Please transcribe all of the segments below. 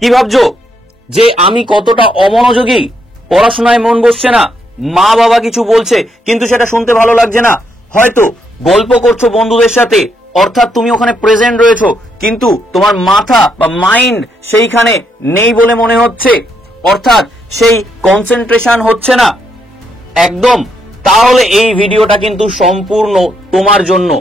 কি ভাবছো যে আমি কতটা অমনোযোগী, পড়াশোনায় মন বসছে না, মা বাবা কিছু বলছে কিন্তু সেটা শুনতে ভালো লাগছে না, হয়তো গল্প করছো বন্ধুদের সাথে, অর্থাৎ তুমি ওখানে প্রেজেন্ট রয়েছো কিন্তু তোমার মাথা বা মাইন্ড সেইখানে নেই বলে মনে হচ্ছে, অর্থাৎ সেই কনসেন্ট্রেশন হচ্ছে না একদম, তাহলে এই ভিডিওটা কিন্তু সম্পূর্ণ তোমার জন্য।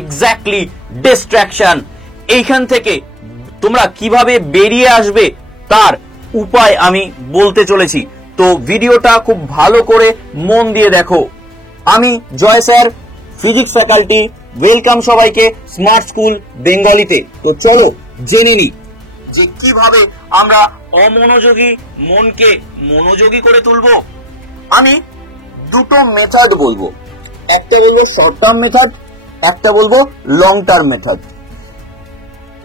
Exactly, distraction. এইখান থেকে তোমরা কিভাবে বেরিয়ে আসবে তার উপায় আমি বলতে চলেছি, তো ভিডিওটা খুব ভালো করে মন দিয়ে দেখো। আমি জয় স্যার, ফিজিক্স ফ্যাকাল্টি, ওয়েলকাম সবাইকে স্মার্ট স্কুল বেঙ্গলিতে। তো চলো জেনে নিই যে কিভাবে আমরা অমনোযোগী মনকে মনোযোগী করে তুলবো। আমি দুটো মেথড বলবো, একটা বলবো শর্ট টার্ম মেথড, একটা বলবো লং টার্ম মেথড।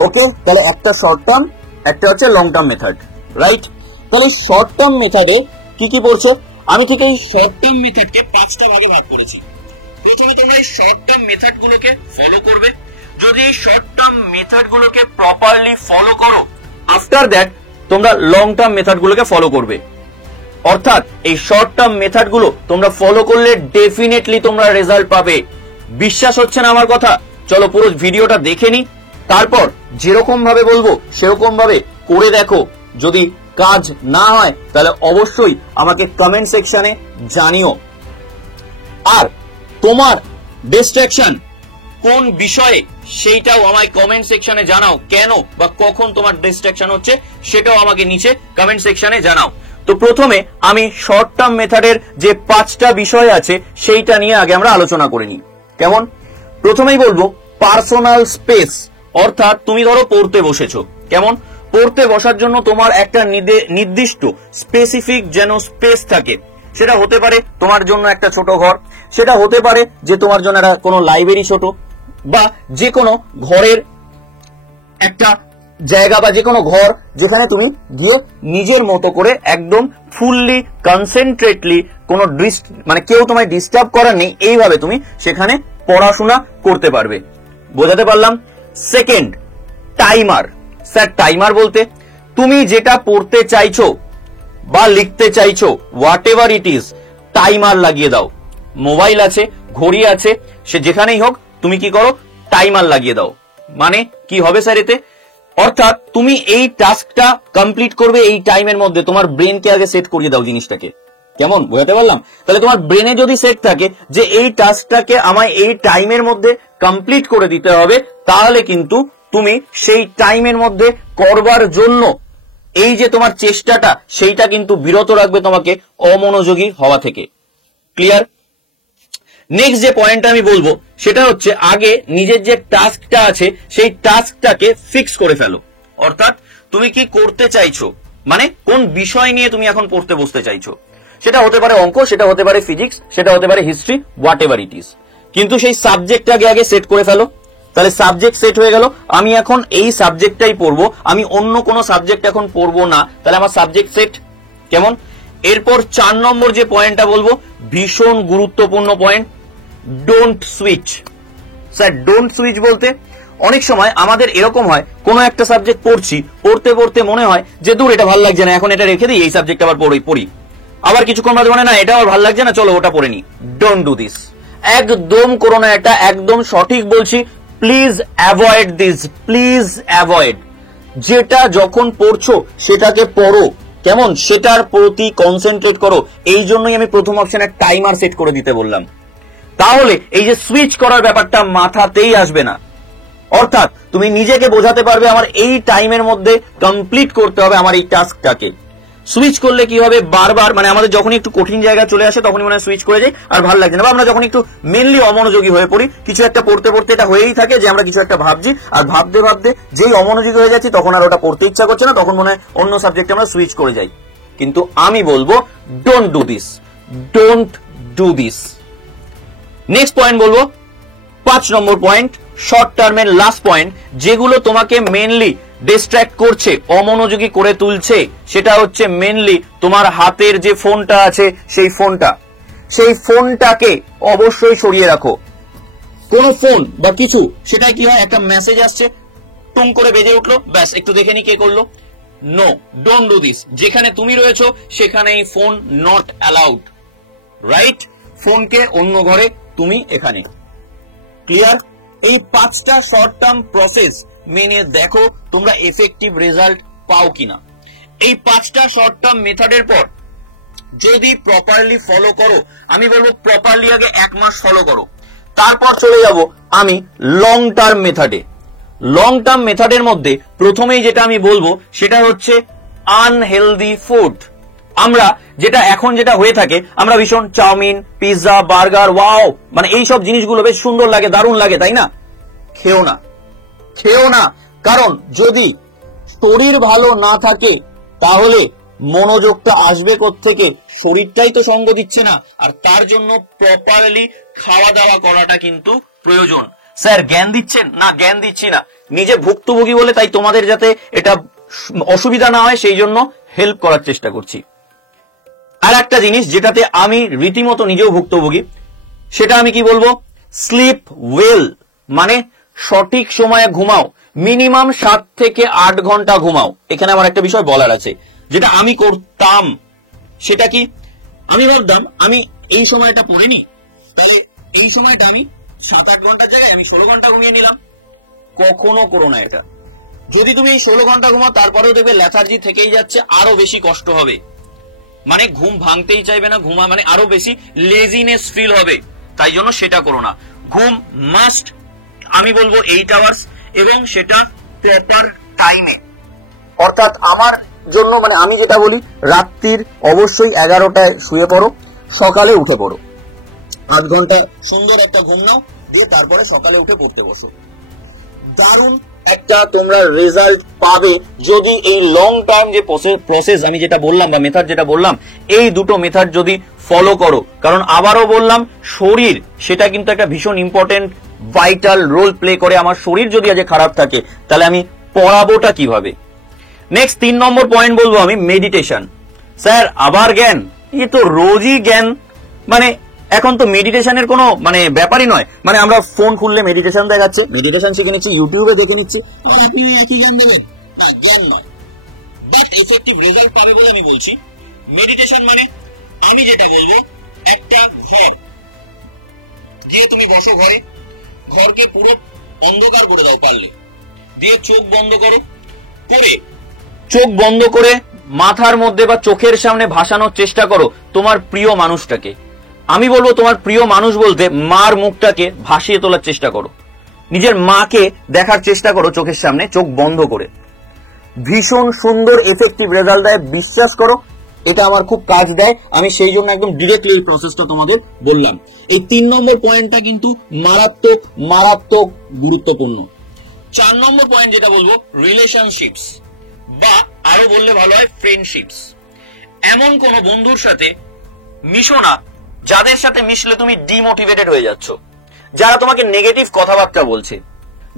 ওকে, তাহলে একটা শর্ট টার্ম, একটা হচ্ছে লং টার্ম মেথড, রাইট? তাহলে শর্ট টার্ম মেথডে কি কি পড়ছে, আমি ঠিক এই শর্ট টার্ম মেথডকে 5টা ভাগে ভাগ করেছি। প্রথমে তোমরা এই শর্ট টার্ম মেথড গুলোকে ফলো করবে। যদি এই শর্ট টার্ম মেথড গুলোকে প্রপারলি ফলো করো, আফটার দ্যাট তোমরা লং টার্ম মেথড গুলোকে ফলো করবে। অর্থাৎ এই শর্ট টার্ম মেথড গুলো তোমরা ফলো করলে ডেফিনেটলি তোমরা রেজাল্ট পাবে। বিশ্বাস হচ্ছে না আমার কথা? চলো পুরো ভিডিওটা দেখে নি, তারপর যেরকম ভাবে বলবো সেরকম ভাবে করে দেখো। যদি কাজ না হয় তাহলে অবশ্যই আমাকে কমেন্ট সেকশনে জানিও। আর তোমার ডিস্ট্রাকশন কোন বিষয়ে সেইটাও আমায় কমেন্ট সেকশনে জানাও, কেন বা কখন তোমার ডিস্ট্রাকশন হচ্ছে সেটাও আমাকে নিচে কমেন্ট সেকশনে জানাও। তো প্রথমে আমি শর্ট টার্ম মেথডের যে 5টা বিষয় আছে সেইটা নিয়ে আগে আমরা আলোচনা করে নিই। কেমন? প্রথমেই বলবো পার্সোনাল স্পেস, অর্থাৎ তুমি ধরো পড়তে বসেছো, কেমন? পড়তে বসার জন্য তোমার একটা নির্দিষ্ট স্পেসিফিক যেন স্পেস থাকে। সেটা হতে পারে তোমার জন্য একটা ছোট ঘর, সেটা হতে পারে যে তোমার জন্য একটা কোনো লাইব্রেরি ছোট, বা যে কোনো ঘরের একটা জায়গা বা যে কোনো ঘর যেখানে তুমি গিয়ে নিজের মতো করে একদম ফুললি কনসেন্ট্রেটলি কোনো মানে কেউ তোমায় ডিস্টার্ব করার নেই, এইভাবে তুমি সেখানে পড়াশোনা করতে পারবে। বোঝাতে পারলাম? Second, timer. স্যার টাইমার বলতে তুমি যেটা পড়তে চাইছো বা লিখতে চাইছো, what ever it is, timer লাগিয়ে দাও। মোবাইল আছে, ঘড়ি আছে, সে যেখানেই হোক তুমি কি করো, টাইমার লাগিয়ে দাও। মানে কি হবে স্যার এতে? অর্থাৎ তুমি এই টাস্কটা কমপ্লিট করবে এই টাইমের মধ্যে, তোমার ব্রেনকে আগে সেট করিয়ে দাও জিনিসটাকে। কেমন? বোঝাতে পারলাম? তাহলে তোমার ব্রেনে যদি সেট থাকে যে এই টাস্কটাকে আমায় এই টাইমের মধ্যে কমপ্লিট করে দিতে হবে, তাহলে কিন্তু তুমি সেই টাইমের মধ্যে করবার জন্য এই যে তোমার চেষ্টাটা সেইটা কিন্তু বিরত রাখবে তোমাকে অমনোযোগী হওয়া থেকে। ক্লিয়ার? নেক্সট যে পয়েন্টটা আমি বলবো সেটা হচ্ছে আগে নিজের যে টাস্কটা আছে সেই টাস্কটাকে ফিক্স করে ফেলো। অর্থাৎ তুমি কি করতে চাইছো, মানে কোন বিষয় নিয়ে তুমি এখন পড়তে বসতে চাইছো। সেটা হতে পারে অঙ্ক, সেটা হতে পারে ফিজিক্স, সেটা হতে পারে history, what ever it is, কিন্তু সেই সাবজেক্টটাকে আগে সেট করে ফেলো। তাহলে সাবজেক্ট সেট হয়ে গেল, আমি এখন এই সাবজেক্টটাই পড়বো, আমি অন্য কোনো সাবজেক্ট এখন পড়বো না, তাহলে আমার সাবজেক্ট সেট। কেমন? এরপর 4 নম্বর যে পয়েন্টটা বলবো, ভীষণ গুরুত্বপূর্ণ point, don't switch. Sir don't switch বলতে অনেক সময় আমাদের এরকম হয়, কোনো একটা সাবজেক্ট পড়ছি, পড়তে পড়তে মনে হয় যে দূর এটা ভালো লাগছে না, এখন এটা রেখে দিই, এই সাবজেক্ট আবার পড়ি। আবার কিছুক্ষণ বাদে মনে না এটা আবার ভালো লাগছে না, চলো ওটা পড়ে নি। ডোন্ট ডু দিস, একদম করো না এটা, একদম সঠিক বলছি। Please avoid this, please avoid. যেটা যখন পড়ছো সেটাকে পড়ো, কেমন? সেটার প্রতি কনসেন্ট্রেট করো। এই জন্যই আমি প্রথম অপশনে টাইমার সেট করে দিতে বললাম। তাহলে এই যে সুইচ করার ব্যাপারটা মাথাতেই আসবে না। অর্থাৎ তুমি নিজেকে বোঝাতে পারবে আমার এই টাইমের মধ্যে কমপ্লিট করতে হবে আমার এই টাস্কটাকে। সুইচ করলে কি হবে, বারবার মানে আমাদের যখন একটু কঠিন জায়গা চলে আসে তখনই মনে হয় সুইচ করে যাই, আর ভালো লাগছে না, বা আমরা যখন একটু মেনলি অমনোযোগী হয়ে পড়ি, কিছু একটা পড়তে পড়তে এটা হয়েই থাকে যে আমরা কিছু একটা ভাবছি, আর ভাবতে ভাবতে যেই অমনোযোগী হয়ে যাচ্ছি তখন আর ওটা পড়তে ইচ্ছা করছে না, তখন মনে হয় অন্য সাবজেক্টে আমরা সুইচ করে যাই। কিন্তু আমি বলবো don't do this, don't do this. Next point বলবো 5 নম্বর পয়েন্ট, শর্ট টার্মের লাস্ট পয়েন্ট, যেগুলো তোমাকে মেনলি ডিস্ট্র্যাক্ট করছে, অমনোযোগী করে তুলছে, সেটা হচ্ছে মেনলি তোমার হাতের যে ফোনটা আছে সেই ফোনটাকে অবশ্যই সরিয়ে রাখো। কোন ফোন বা কিছু, সেটা কি হয়, একটা মেসেজ আসছে, টুং করে বেজে উঠলো, ব্যাস একটু দেখে নি কে করলো। No, don't do this. যেখানে তুমি রয়েছো সেখানে এই ফোন নট অ্যালাউড, রাইট? ফোনকে অন্য ঘরে, তুমি এখানে। ক্লিয়ার? এই 5টা শর্ট টার্ম প্রসেস মেনে দেখো তোমরা এফেক্টিভ রেজাল্ট পাও কিনা। এই 5টা শর্ট টার্ম মেথডের পর যদি প্রপারলি ফলো করো, আমি বলবো প্রপারলি আগে 1 মাস ফলো করো, তারপর চলে যাব আমি লং টার্ম মেথডে। লং টার্ম মেথডের মধ্যে প্রথমেই যেটা আমি বলবো সেটা হচ্ছে আনহেলদি ফুড। আমরা এখন যেটা হয়ে থাকে, আমরা ভীষণ চাউমিন, পিৎজা, বার্গার, ওয়াও, মানে এই সব জিনিসগুলো বেশ সুন্দর লাগে, দারুণ লাগে, তাই না? খেও না। কারণ যদি শরীর ভালো না থাকে তাহলে মনোযোগটা আসবে কোত্থেকে? শরীরটাই তো সঙ্গ দিচ্ছে না। আর তার জন্য প্রপারলি খাওয়া দাওয়া করাটা কিন্তু প্রয়োজন। স্যার জ্ঞান দিচ্ছেন? না, জ্ঞান দিচ্ছি না, নিজে ভুক্তভোগী বলে তাই তোমাদের যাতে এটা অসুবিধা না হয় সেই জন্য হেল্প করার চেষ্টা করছি। আর একটা জিনিস যেটাতে আমি রীতিমতো নিজেও ভুক্তভোগী, সেটা আমি কি বলবো, স্লিপ ওয়েল, মানে সঠিক সময়ে ঘুমাও। মিনিমাম 7 থেকে 8 ঘন্টা ঘুমাও। এখানে আমার একটা বিষয় বলার আছে, যেটা আমি করতাম। সেটা কি, আমি ভাবতাম আমি এই সময়টা পড়িনি, তাই এই সময়টা আমি 7-8 ঘন্টার জায়গায় আমি 16 ঘন্টা ঘুমিয়ে নিলাম। কখনো করো না এটা। যদি তুমি এই 16 ঘন্টা ঘুমাও তারপরেও দেখবে লেথার্জি থেকেই যাচ্ছে, আরো বেশি কষ্ট হবে, মানে ঘুম ভাঙতেই চাইবে না, মানে আরো বেশি লেজিনেস ফিল হবে। তাই জন্য সেটা করো না। ঘুম মাস্ট, আমি বলবো 8 আওয়ার্স, এবং সেটা প্রপার টাইমে। অর্থাৎ আমার জন্য, মানে আমি যেটা বলি, রাত্রির অবশ্যই 11টায় শুয়ে পড়ো, সকালে উঠে পড়ো, 8 ঘন্টা সুন্দর একটা ঘুম নাও, দিয়ে তারপরে সকালে উঠে পড়তে বসো। দারুণ একটা তোমরা রেজাল্ট পাবে যদি এই লং টার্ম যে প্রসেস আমি যেটা বললাম বা মেথড যেটা বললাম, এই দুটো মেথড যদি ফলো করো। কারণ আবারও বললাম, শরীর সেটা কিন্তু একটা ভীষণ ইম্পর্টেন্ট ভাইটাল রোল প্লে করে। আমার শরীর যদি আজ খারাপ থাকে তাহলে আমি পড়াবোটা কিভাবে? নেক্সট 3 নম্বর পয়েন্ট বলবো আমি মেডিটেশন। স্যার আবার জ্ঞান? ये তো রোজই জ্ঞান, মানে এখন তো মেডিটেশনের কোনো মানে ব্যাপারই নয়। মানে আমরা ফোন খুললে মেডিটেশন দেখাচ্ছে, মেডিটেশন শিখে নিচ্ছি, ইউটিউবে দেখে নিচ্ছি, আপনি একই জ্ঞান দেবেন না? জ্ঞান নয়, বাট এফেক্টিভ রেজাল্ট পাবে বলে আমি বলছি। মেডিটেশন মানে আমি যেটা বলবো, একটা ঘর দিয়ে তুমি বসো, ঘরকে পুরো অন্ধকার করে দাও পারলে, দিয়ে চোখ বন্ধ করে মাথার মধ্যে বা চোখের সামনে ভাসানোর চেষ্টা করো তোমার প্রিয় মানুষটাকে। আমি বলবো তোমার প্রিয় মানুষ বলতে মার মুখটাকে ভাসিয়ে তোলার চেষ্টা করো, নিজের মাকে দেখার চেষ্টা করো চোখের সামনে, চোখ বন্ধ করে। ভীষণ সুন্দর এফেক্টিভ রেজাল্ট দেয়, বিশ্বাস করো, এটা আমার খুব কাজ দেয়। আমি সেই জন্য একদম ডিরেক্টলি এই প্রসেসটা তোমাদের বললাম। এই 3 নম্বর পয়েন্টটা কিন্তু মারাত্মক গুরুত্বপূর্ণ। 4 নম্বর পয়েন্ট যেটা বলবো, রিলেশনশিপস, বা আরো বললে ভালো হয় ফ্রেন্ডশিপস। এমন কোন বন্ধুর সাথে মিশো না যাদের সাথে মিশলে তুমি ডিমোটিভেটেড হয়ে যাচ্ছ, যারা তোমাকে নেগেটিভ কথাবার্তা বলছে,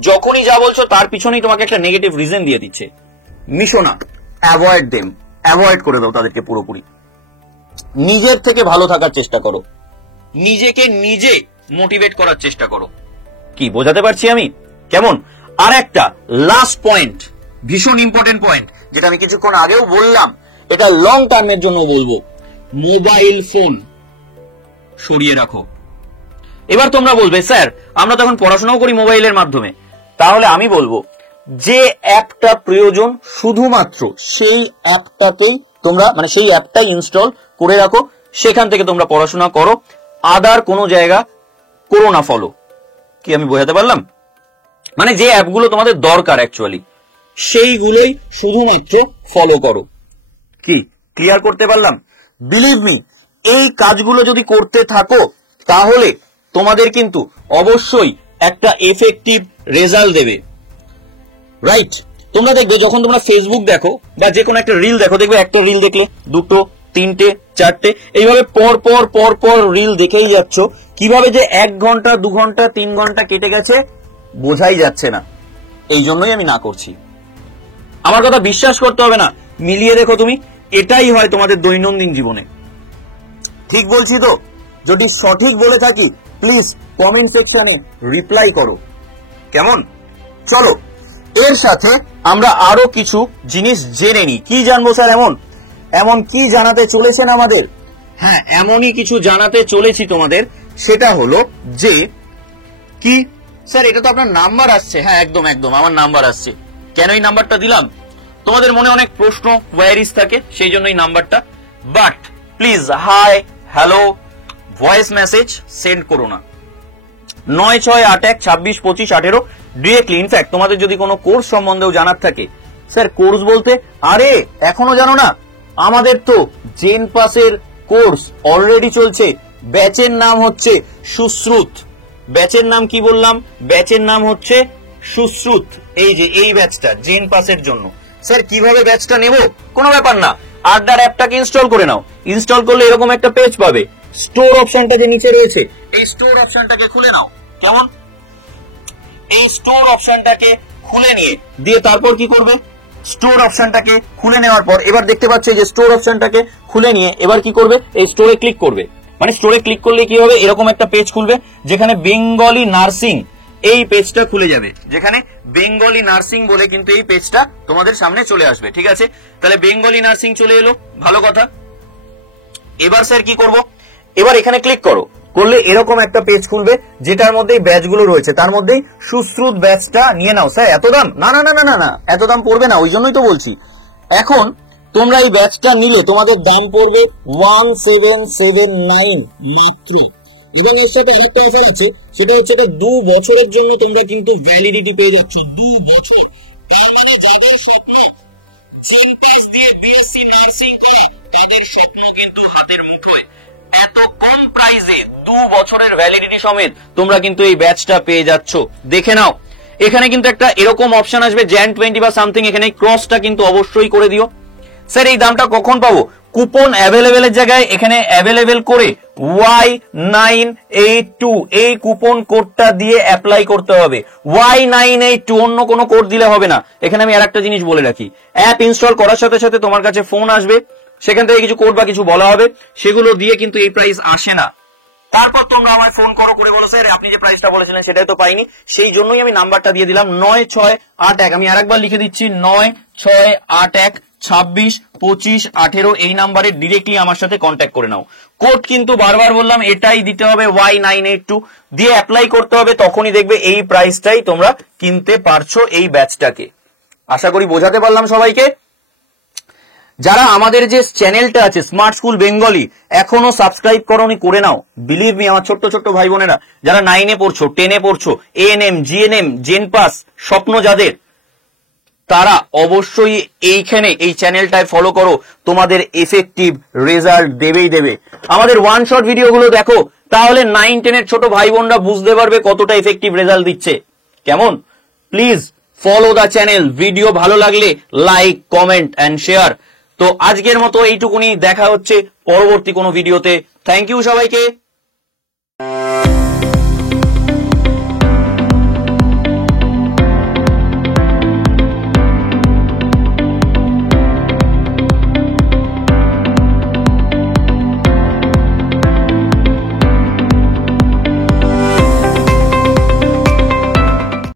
যখনই যা বলছো তার পিছনেই তোমাকে একটা নেগেটিভ রিজন দিয়ে দিচ্ছে। মিশো না, অ্যাভয়েড করে দাও তাদেরকে পুরোপুরি। নিজের থেকে ভালো থাকার চেষ্টা করো, নিজেকে নিজে মোটিভেট করার চেষ্টা করো। কি বোঝাতে পারছি আমি? কেমন? আর একটা লাস্ট পয়েন্ট, ভীষণ ইম্পর্টেন্ট পয়েন্ট, যেটা আমি কিছুক্ষণ আগেও বললাম, এটা লং টার্মের জন্য বলবো, মোবাইল ফোন সরিয়ে রাখো। এবার তোমরা বলবে, স্যার আমরা তখন পড়াশোনাও করি মোবাইলের মাধ্যমে। তাহলে আমি বলবো, যে অ্যাপটা প্রয়োজন শুধুমাত্র সেই অ্যাপটাতেই তোমরা, মানে সেই অ্যাপটাই ইনস্টল করে রাখো, সেখান থেকে তোমরা পড়াশোনা করো, আদার কোনো জায়গা করো না ফলো। কি আমি বোঝাতে পারলাম? মানে যে অ্যাপগুলো তোমাদের দরকার অ্যাকচুয়ালি, সেইগুলোই শুধুমাত্র ফলো করো। কি ক্লিয়ার করতে পারলাম? বিলিভ মি, এই কাজগুলো যদি করতে থাকো তাহলে তোমাদের কিন্তু অবশ্যই একটা এফেক্টিভ রেজাল্ট দেবে, রাইট? তোমরা দেখবে যখন তোমরা ফেসবুক দেখো বা যে কোনো একটা রিল দেখো, দেখবে একটা রিল দেখলে 2, 3, 4 এইভাবে পর পর রিল দেখেই যাচ্ছ। কিভাবে যে 1 ঘন্টা, 2 ঘন্টা, 3 ঘন্টা কেটে গেছে বোঝাই যাচ্ছে না, এই জন্যই আমি না করছি। আমার কথা বিশ্বাস করতে হবে না, মিলিয়ে দেখো তুমি, এটাই হয় তোমাদের দৈনন্দিন জীবনে। ঠিক বলছি তো? যদি সঠিক বলে থাকি প্লিজ কমেন্ট সেকশনে রিপ্লাই করো, কেমন? চলো এর সাথে আমরা আরো কিছু জিনিস জেনে নিই। কি জানবো স্যার? এমন কি জানাতে চলেছেন আমাদের? হ্যাঁ, এমনই কিছু জানাতে চলেছি তোমাদের। সেটা হলো যে কি স্যার, এটা তো আপনার নাম্বার আসছে। হ্যাঁ একদম একদম আমার নাম্বার আসছে। কেন এই নাম্বারটা দিলাম? তোমাদের মনে অনেক প্রশ্ন কোয়ারিজ থাকে, সেই জন্য এই নাম্বারটা। But please hi hello voice message send করো না। 9681262518 ডিরেক্টলি। ইনফ্যাক্ট তোমাদের যদি কোনো কোর্স সম্বন্ধেও জানার থাকে, স্যার কোর্স বলতে আরে এখনো জানো না, আমাদের তো জেন পাসের কোর্স অলরেডি চলছে। ব্যাচের নাম হচ্ছে সুশ্রুত। ব্যাচের নাম কি বললাম? ব্যাচের নাম হচ্ছে সুশ্রুত। এই যে এই ব্যাচটা জেন পাসের জন্য। স্যার কিভাবে ব্যাচটা নেব? কোনো ব্যাপার না, আড্ডার অ্যাপটাকে ইনস্টল করে নাও। ইনস্টল করলে এরকম একটা পেজ পাবে। স্টোর অপশনটা যে নিচে রয়েছে, এই স্টোর অপশনটাকে খুলে নাও। কেমন? এই স্টোর অপশনটাকে খুলে নিয়ে দিয়ে তারপর কি করবে? স্টোর অপশনটাকে খুলে নেওয়ার পর এবার দেখতে পাচ্ছ যে স্টোর অপশনটাকে খুলে নিয়ে এবার কি করবে? এই স্টোরে ক্লিক করবে। মানে স্টোরে ক্লিক করলে কি হবে? এরকম একটা পেজ খুলবে যেখানে বেঙ্গলি নার্সিং এই পেজটা খুলে যাবে, যেখানে বেঙ্গলি নার্সিং বলে কিন্তু এই পেজটা তোমাদের সামনে চলে আসবে। ঠিক আছে, তাহলে বেঙ্গলি নার্সিং চলে এলো, ভালো কথা। এবার স্যার কি করব? এবার এখানে ক্লিক করো, করলে এরকম একটা পেজ খুলবে যেটার মধ্যে ব্যাচগুলো রয়েছে, তার মধ্যেই সুশ্রুত ব্যাচটা নিয়ে নাও। স্যার এত দাম? না না না না না, এত দাম পড়বে না, ওই জন্যই তো বলছি। এখন তোমরা এই ব্যাচটা নিলে তোমাদের দাম পড়বে 1779 মাত্র। এবং এর সাথে আরেকটা অফার আছে, সেটা হচ্ছে 2 বছরের জন্য তোমরা কিন্তু ভ্যালিডিটি পেয়ে যাচ্ছ। 2 বছর। যাদের স্বপ্ন জেন পাস দিয়ে বিএসসি নার্সিং করে, তাদের স্বপ্ন কিন্তু হাতের মুঠোয়। এত কম প্রাইসে 2 বছরের ভ্যালিডিটি সমেত তোমরা কিন্তু এই ব্যাচটা পেয়ে যাচ্ছ। দেখে নাও, এখানে কিন্তু একটা এরকম অপশন আসবে জ্যান 20 বা সামথিং, এখানে ক্রসটা কিন্তু অবশ্যই করে দিও। স্যার এই দামটা কখন পাবো? কুপন অ্যাভেলেবেলের জায়গায় এখানে অ্যাভেলেবেল করে Y982 এই কুপন কোডটা দিয়ে অ্যাপ্লাই করতে হবে। Y982, অন্য কোনো কোড দিলে হবে না। এখানে আমি আরেকটা জিনিস বলে রাখি, অ্যাপ ইনস্টল করার সাথে সাথে তোমার কাছে ফোন আসবে, সেখান থেকে কিছু কোড বা কিছু বলা হবে, সেগুলো দিয়ে কিন্তু এই প্রাইস আসে না। তারপর তোমরা আমায় ফোন করো, করে বলো স্যার আপনি যে প্রাইসটা বলেছিলেন সেটাই তো পাইনি। সেই জন্যই আমি নাম্বারটা দিয়ে দিলাম 9681। আমি আরেকবার লিখে দিচ্ছি 9681262518। এই নাম্বারে ডিরেক্টলি আমার সাথে কন্ট্যাক্ট করে নাও। কোড কিন্তু বারবার বললাম এটাই দিতে হবে, Y982 দিয়ে অ্যাপ্লাই করতে হবে, তখনই দেখবে এই প্রাইসটাই তোমরা কিনতে পারছো এই ব্যাচটাকে। আশা করি বোঝাতে পারলাম সবাইকে। যারা আমাদের যে চ্যানেলটা আছে স্মার্ট স্কুল বেঙ্গলি এখনো সাবস্ক্রাইব করোনি, করে নাও। বিলিভ মি, আমার ছোট্ট ছোট্ট ভাই বোনেরা যারা 9-এ পড়ছো, 10-এ পড়ছো, এএনএম, জিএনএম, জেন পাস স্বপ্ন যাদের, তারা অবশ্যই এইখানে এই চ্যানেলটায় ফলো করো। তোমাদের এফেক্টিভ রেজাল্ট দেবেই দেবে। আমাদের ওয়ান শট ভিডিওগুলো দেখো, তাহলে 9-10-এর ছোট ভাই বোনরা বুঝতে পারবে কতটা এফেক্টিভ রেজাল্ট দিচ্ছে। কেমন? Please follow the channel. Video ভালো লাগলে লাইক, কমেন্ট এন্ড শেয়ার। তো আজকের মতো এইটুকুনি, দেখা হচ্ছে পরবর্তী কোনো ভিডিওতে। থ্যাংক ইউ সবাইকে।